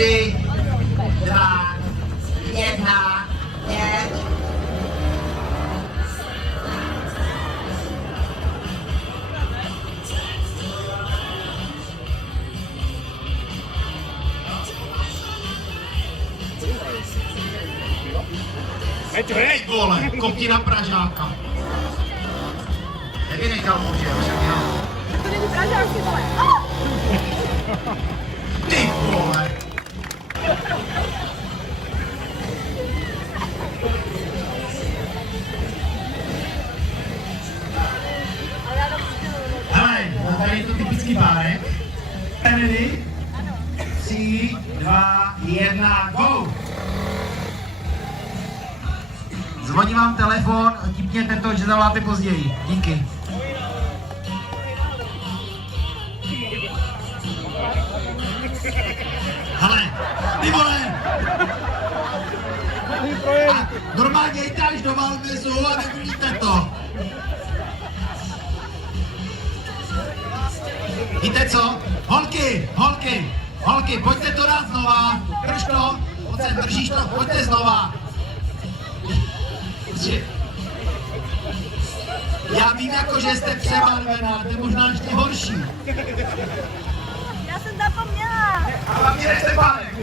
3, 2, 1, 5. Hej vole, kopni na Pražáka. Jak je nechal muže, To není Pražák, ty vole. Ty vole. Hele, tady je to typický párek. Ready? 3, 2, 1, go! Zvoní vám telefon, tipněte to, že zavoláte později. Díky. Hele, ty vole! A normálně jděte až do Valmezu a nevidíte to. Víte co? Holky, pojďte to dát znova. Drž to, držíš to, pojďte znova. Já vím jako, že jste přebarvená, to je možná ještě horší. Já jsem zapomněla. A hlavně nechte pánek.